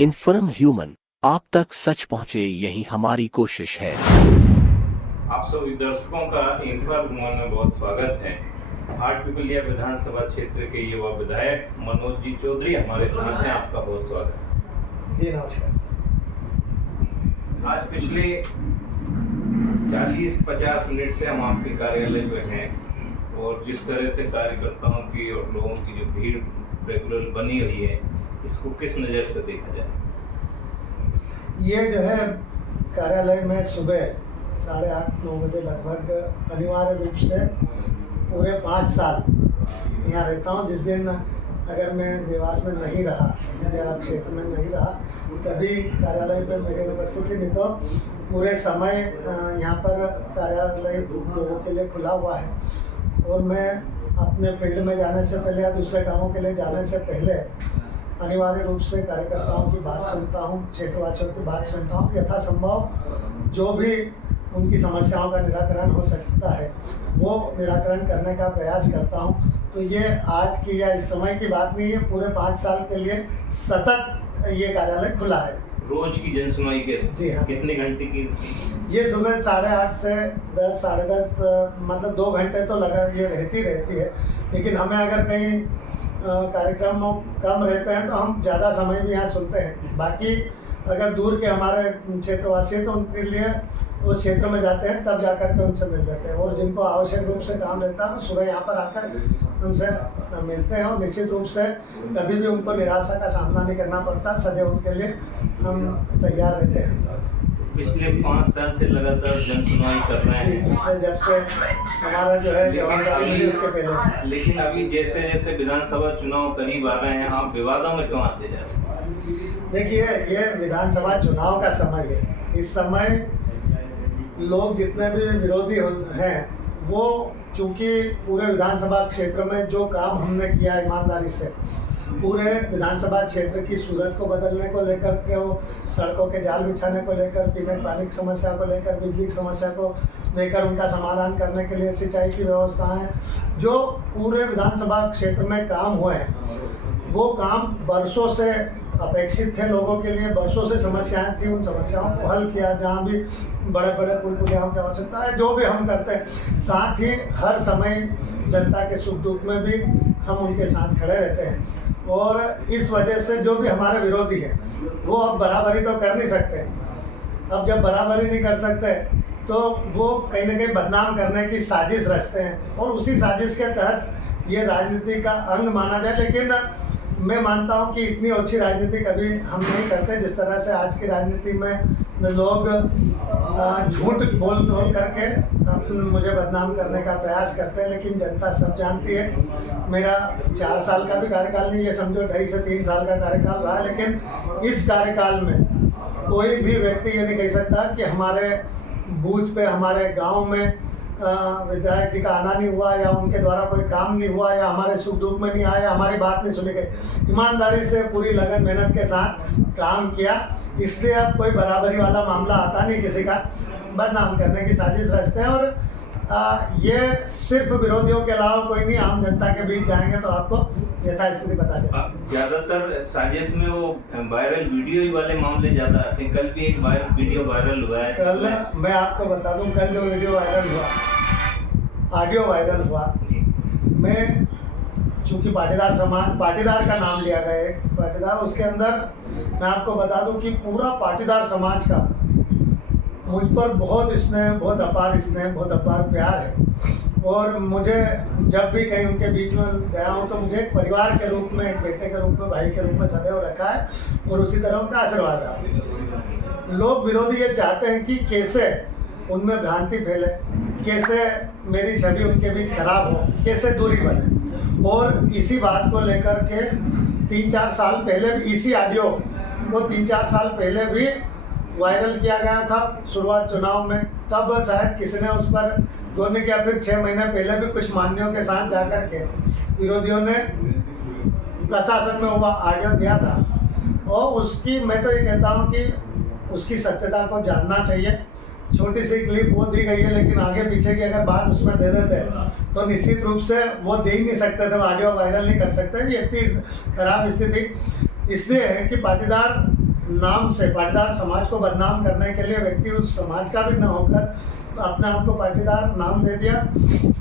Inform human, आप तक सच पहुंचे, यही हमारी कोशिश है। आप सभी दर्शकों का इन्फॉर्म ह्यूमन में बहुत स्वागत है। आठपिपलिया विधानसभा क्षेत्र के युवा विधायक मनोज जी चौधरी हमारे साथ हैं। आपका बहुत स्वागत है जी। नमस्कार। आज पिछले 40-50 मिनट से हम आपके कार्यालय में हैं और जिस तरह से कार्यकर्ताओं की और लोगों की जो भीड़ रेगुलर बनी हुई है, इसको किस नज़र से देखा जाए? ये जो है कार्यालय में सुबह 8:30-9 बजे लगभग अनिवार्य रूप से पूरे 5 साल यहाँ रहता हूँ। जिस दिन अगर मैं देवास में नहीं रहा या क्षेत्र में नहीं रहा, तभी कार्यालय पर मेरी उपस्थिति नहीं, तो पूरे समय यहाँ पर कार्यालय लोगों के लिए खुला हुआ है। और मैं अपने फील्ड में जाने से पहले या दूसरे कामों के लिए जाने से पहले अनिवार्य रूप से कार्यकर्ताओं की बात सुनता हूँ, क्षेत्रवासियों की बात सुनता हूँ। यथासंभव जो भी उनकी समस्याओं का निराकरण हो सकता है वो निराकरण करने का प्रयास करता हूँ। तो ये आज की या इस समय की बात नहीं है, पूरे 5 साल के लिए सतत ये कार्यालय खुला है। रोज की जनसुनवाई कैसे? जी हाँ। कितने घंटे की? ये सुबह 8:30 से 10, 10:30, मतलब 2 घंटे तो लगा ये रहती है। लेकिन हमें अगर कहीं कार्यक्रम कम रहते हैं तो हम ज़्यादा समय भी यहाँ सुनते हैं। बाकी अगर दूर के हमारे क्षेत्रवासी हैं तो उनके लिए उस क्षेत्र में जाते हैं, तब जाकर के उनसे मिल लेते हैं। और जिनको आवश्यक रूप से काम रहता है वो सुबह यहाँ पर आकर उनसे मिलते हैं। और निश्चित रूप से कभी भी उनको निराशा का सामना नहीं करना पड़ता, सदैव उनके लिए हम तैयार रहते हैं। पिछले 5 साल से लगातार जनसुनवाई कर रहे हैं। पिछले जब से हमारा जो है जवाबदारी मिली उसके पहले। लेकिन अभी जैसे जैसे विधानसभा चुनाव करीब आ रहे हैं, आप विवादों में क्यों आते जा रहे हैं? देखिए, ये विधानसभा चुनाव का समय है। इस समय लोग जितने भी विरोधी हैं वो, चूंकि पूरे विधानसभा क्षेत्र में जो काम हमने किया ईमानदारी से, पूरे विधानसभा क्षेत्र की सूरत को बदलने को लेकर के, सड़कों के जाल बिछाने को लेकर, पीने पानी की समस्या को लेकर, बिजली की समस्या को लेकर, उनका समाधान करने के लिए सिंचाई की व्यवस्थाएं, जो पूरे विधानसभा क्षेत्र में काम हुए हैं, वो काम बरसों से अपेक्षित थे लोगों के लिए। बरसों से समस्याएं थी, उन समस्याओं को हल किया। जहाँ भी बड़े बड़े पुल पुलियाओं की आवश्यकता है, जो भी हम करते हैं, साथ ही हर समय जनता के सुख दुख में भी हम उनके साथ खड़े रहते हैं। और इस वजह से जो भी हमारे विरोधी हैं वो अब बराबरी तो कर नहीं सकते। अब जब बराबरी नहीं कर सकते तो वो कहीं ना कहीं बदनाम करने की साजिश रचते हैं, और उसी साजिश के तहत ये राजनीति का अंग माना जाए। लेकिन मैं मानता हूं कि इतनी अच्छी राजनीति कभी हम नहीं करते जिस तरह से आज की राजनीति में लोग झूठ बोल करके मुझे बदनाम करने का प्रयास करते हैं। लेकिन जनता सब जानती है, मेरा 4 साल का भी कार्यकाल नहीं, ये समझो 2.5 से 3 साल का कार्यकाल रहा। लेकिन इस कार्यकाल में कोई भी व्यक्ति ये नहीं कह सकता कि हमारे बूथ पे, हमारे गाँव में विधायक जी का आना नहीं हुआ, या उनके द्वारा कोई काम नहीं हुआ, या हमारे सुख दुख में नहीं आया, हमारी बात नहीं सुनी गई। ईमानदारी से पूरी लगन मेहनत के साथ काम किया, इसलिए अब कोई बराबरी वाला मामला आता नहीं। किसी का बदनाम करने की साजिश रचते हैं। और ये सिर्फ विरोधियों के अलावा कोई नहीं, आम जनता के बीच जाएंगे तो आपको यथास्थिति पता चले। ज्यादातर साजिश में वो वायरल वीडियो ही वाले मामले ज्यादा आते हैं। कल भी एक वीडियो वायरल हुआ है। कल मैं आपको बता दूं, कल जो वीडियो वायरल हुआ, ऑडियो वायरल हुआ, मैं चूँकि पाटीदार का नाम लिया गया है, पाटीदार, उसके अंदर मैं आपको बता दूं कि पूरा पाटीदार समाज का मुझ पर बहुत स्नेह, बहुत अपार स्नेह, बहुत अपार प्यार है। और मुझे जब भी कहीं उनके बीच में गया हूँ तो मुझे एक परिवार के रूप में, एक बेटे के रूप में, भाई के रूप में सदैव रखा है, और उसी तरह उनका आशीर्वाद रहा। लोग विरोधी ये चाहते हैं कि कैसे उनमें भ्रांति फैले, कैसे मेरी छवि उनके बीच खराब हो, कैसे दूरी बने। और इसी बात को लेकर के 3-4 साल पहले भी, इसी ऑडियो को 3-4 साल पहले भी वायरल किया गया था शुरुआत चुनाव में। तब शायद किसी ने उस पर गौर नहीं किया। फिर 6 महीने पहले भी कुछ मान्यों के साथ जाकर के विरोधियों ने प्रशासन में हुआ ऑडियो दिया था। और उसकी, मैं तो ये कहता हूँ कि उसकी सत्यता को जानना चाहिए। छोटी सी क्लिप वो दी गई है, लेकिन आगे पीछे की अगर बात उसमें दे देते तो निश्चित रूप से वो दे ही नहीं सकते थे, ऑडियो वायरल नहीं कर सकते। ये इतनी खराब स्थिति इसलिए है कि पाटीदार नाम से पाटीदार समाज को बदनाम करने के लिए व्यक्ति उस समाज का भी न होकर अपने आप को पाटीदार नाम दे दिया,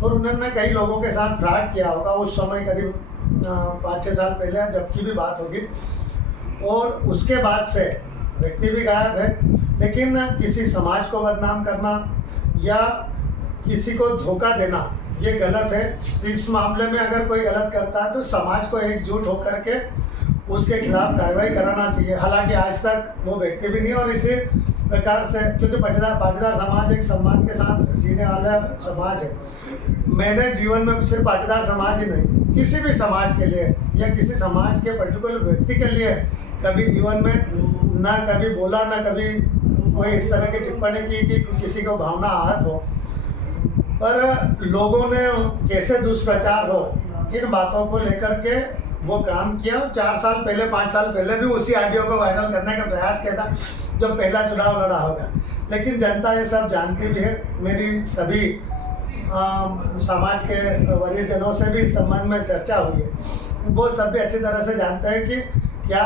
और उन्होंने कई लोगों के साथ फ्रॉड किया होगा उस समय, करीब 5-6 साल पहले जबकि भी बात होगी, और उसके बाद से व्यक्ति भी गायब है। लेकिन किसी समाज को बदनाम करना या किसी को धोखा देना ये गलत है। इस मामले में अगर कोई गलत करता है तो समाज को एकजुट होकर के उसके खिलाफ कार्रवाई कराना चाहिए। हालांकि आज तक वो व्यक्ति भी नहीं, और इसी प्रकार से क्योंकि पाटीदार समाज एक सम्मान के साथ जीने वाला समाज है। मैंने जीवन में सिर्फ पाटीदार समाज ही नहीं, किसी भी समाज के लिए या किसी समाज के पर्टिकुलर व्यक्ति के लिए कभी जीवन में ना कभी बोला, ना कभी कोई इस तरह की टिप्पणी की कि किसी को भावना आहत हो। पर लोगों ने कैसे दुष्प्रचार हो इन बातों को लेकर के वो काम किया। 4 साल पहले 5 साल पहले भी उसी ऑडियो को वायरल करने का प्रयास किया था जब पहला चुनाव लड़ा होगा, लेकिन जनता ये सब जानती भी है। मेरी सभी समाज के वरिष्ठ जनों से भी इस संबंध में चर्चा हुई है। वो सब भी अच्छी तरह से जानते हैं कि क्या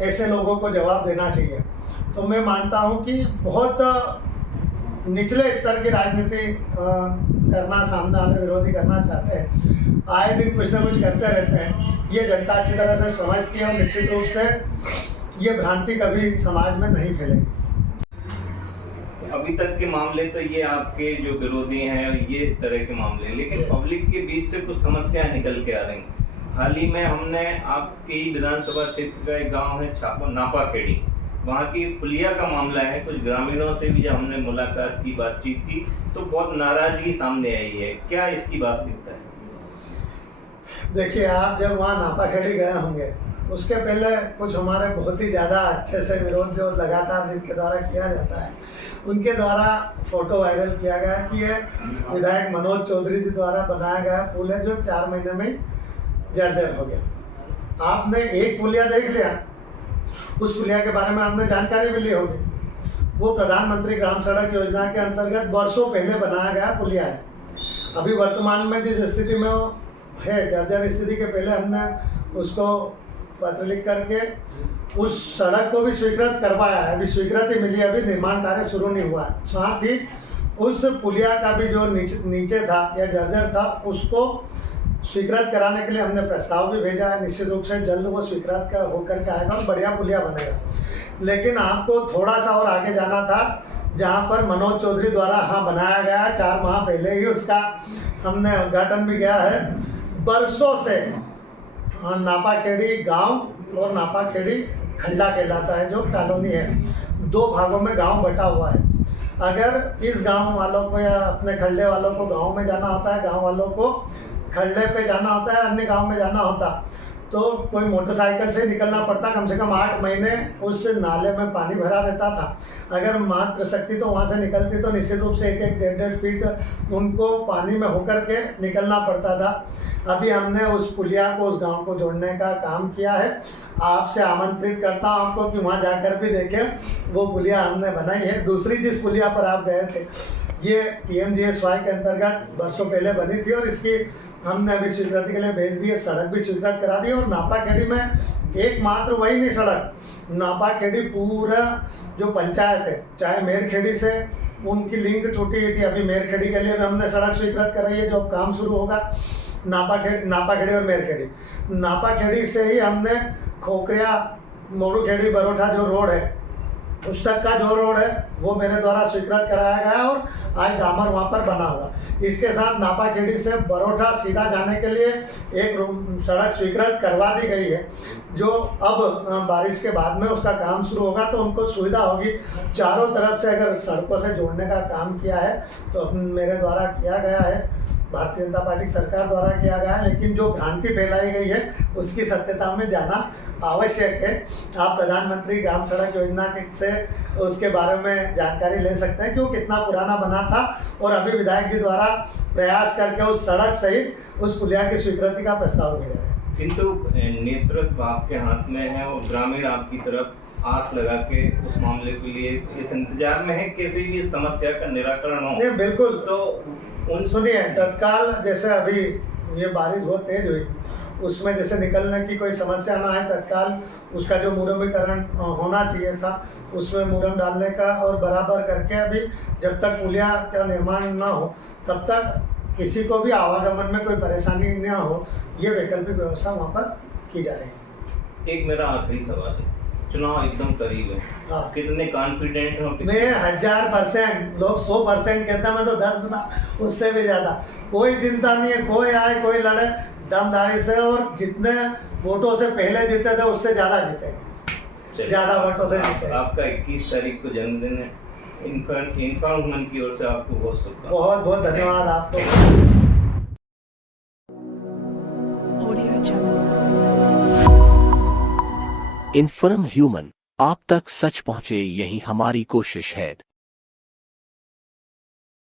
ऐसे लोगों को जवाब देना चाहिए। तो मैं मानता हूं कि बहुत निचले स्तर की राजनीति करना सामने वाले विरोधी करना चाहते हैं, आए दिन कुछ ना कुछ करते रहते हैं। ये जनता अच्छी तरह से समझती है, और निश्चित रूप से ये भ्रांति कभी समाज में नहीं फैलेगी। अभी तक के मामले तो ये आपके जो विरोधी हैं और ये तरह के मामले, लेकिन पब्लिक के बीच से कुछ समस्याएं निकल के आ रही। हाल ही में हमने आपके विधानसभा क्षेत्र का एक गांव है नापाखेड़ी, वहाँ की पुलिया का मामला है। कुछ ग्रामीणों से भी जब हमने मुलाकात की, बातचीत की, तो बहुत नाराजगी सामने आई है। क्या इसकी वास्तविकता है? देखिए, आप जब वहाँ नापाखेड़ी गए होंगे, उसके पहले कुछ हमारे बहुत ही ज़्यादा अच्छे से विरोध जो लगातार जिनके द्वारा किया जाता है, उनके द्वारा फोटो वायरल किया गया कि ये विधायक मनोज चौधरी जी द्वारा बनाया गया पुल है जो 4 महीने में जर्जर हो गया। आपने एक पुलिया देख लिया, उस पुलिया के बारे में आपने जानकारी भी ली होगी। वो प्रधानमंत्री ग्राम सड़क योजना के अंतर्गत वर्षों पहले बनाया गया पुलिया है। अभी वर्तमान में जिस स्थिति में वो है, जर्जर स्थिति के पहले हमने उसको पत्र लिख करके उस सड़क को भी स्वीकृत करवाया है। अभी स्वीकृति मिली, अभी निर्माण कार्य शुरू नहीं हुआ है। साथ ही उस पुलिया का भी जो नीचे था या जर्जर था, उसको स्वीकृत कराने के लिए हमने प्रस्ताव भी भेजा है। निश्चित रूप से जल्द वो स्वीकृत होकर के आएगा और बढ़िया पुलिया बनेगा। लेकिन आपको थोड़ा सा और आगे जाना था, जहाँ पर मनोज चौधरी द्वारा बनाया गया 4 माह पहले ही उसका हमने उद्घाटन भी किया है। बरसों से नापाखेड़ी गांव और नापाखेड़ी खंडा कहलाता है जो कॉलोनी है, 2 भागों में गांव बटा हुआ है। अगर इस गांव वालों को या अपने खंडे वालों को गांव में जाना होता है, गांव वालों को खंडे पे जाना होता है, अन्य गांव में जाना होता, तो कोई मोटरसाइकिल से निकलना पड़ता। कम से कम 8 महीने उस नाले में पानी भरा रहता था। अगर मात्र शक्ति तो वहाँ से निकलती तो निश्चित रूप से 1-1, 1.5 फीट उनको पानी में होकर के निकलना पड़ता था। अभी हमने उस पुलिया को, उस गांव को जोड़ने का काम किया है। आपसे आमंत्रित करता हूँ आपको कि वहाँ जाकर भी देखें, वो पुलिया हमने बनाई है। दूसरी जिस पुलिया पर आप गए थे, ये PMGSY के अंतर्गत वर्षों पहले बनी थी, और इसकी हमने अभी स्वीकृति के लिए भेज दी है। सड़क भी स्वीकृत करा दी। और नापाखेड़ी में एकमात्र वही नहीं सड़क, नापाखेड़ी पूरा जो पंचायत है, चाहे मेरखेड़ी से उनकी लिंक टूटी हुई थी, अभी मेरखेड़ी के लिए भी हमने सड़क स्वीकृत कराई है, जो काम शुरू होगा। नापाखेड़ी और मेरखेड़ी, नापाखेड़ी से ही हमने खोखरिया मोरूखेड़ी बरोठा जो रोड है, उस तक का जो रोड है वो मेरे द्वारा स्वीकृत कराया गया और आज डामर वहाँ पर बना हुआ। इसके साथ नापाखेड़ी से बरोठा सीधा जाने के लिए एक सड़क स्वीकृत करवा दी गई है, जो अब बारिश के बाद में उसका काम शुरू होगा तो उनको सुविधा होगी। चारों तरफ से अगर सड़कों से जोड़ने का काम किया है तो मेरे द्वारा किया गया है, भारतीय जनता पार्टी सरकार द्वारा किया गया है। लेकिन जो भ्रांति फैलाई गई है उसकी सत्यता में जाना आवश्यक है। आप प्रधानमंत्री ग्राम सड़क योजना से उसके बारे में जानकारी ले सकते हैं कि वो कितना पुराना बना था, और अभी विधायक जी द्वारा प्रयास करके उस सड़क सहित उस पुलिया की स्वीकृति का प्रस्ताव भेजा है। किंतु नेतृत्व आपके हाथ में है और ग्रामीण आपकी तरफ आस लगा के उस मामले के लिए इस इंतजार में है किसी भी समस्या का निराकरण हो। नहीं बिल्कुल। तो उन सुनिए, तत्काल जैसे अभी ये बारिश बहुत तेज हुई, उसमें जैसे निकलने की कोई समस्या ना आए, तत्काल उसका जो मुरमीकरण होना चाहिए था उसमें मुरम डालने का और बराबर करके अभी जब तक पुलिया का निर्माण ना हो तब तक किसी को भी आवागमन में कोई परेशानी ना हो, ये वैकल्पिक व्यवस्था वहाँ पर की जा रही है। एक मेरा आखिरी सवाल है, चुनाव एकदम करीब है, हाँ। कितने कॉन्फिडेंट हो? मैं 1000%, लोग 100% कहते हैं, मैं तो 10 गुना उससे भी ज़्यादा। कोई चिंता नहीं है, कोई आए कोई लड़े दमदारी से, और जितने वोटों से पहले जीते थे उससे ज़्यादा जीते, ज़्यादा वोटों से जीते। आपका 21 तारीख को जन्मदिन है, इनफा वुमन की ओर से आपको बहुत शुभकामनाएं। बहुत बहुत धन्यवाद आपको। Audio Jungle. इन्फर्म ह्यूमन, आप तक सच पहुंचे यही हमारी कोशिश है।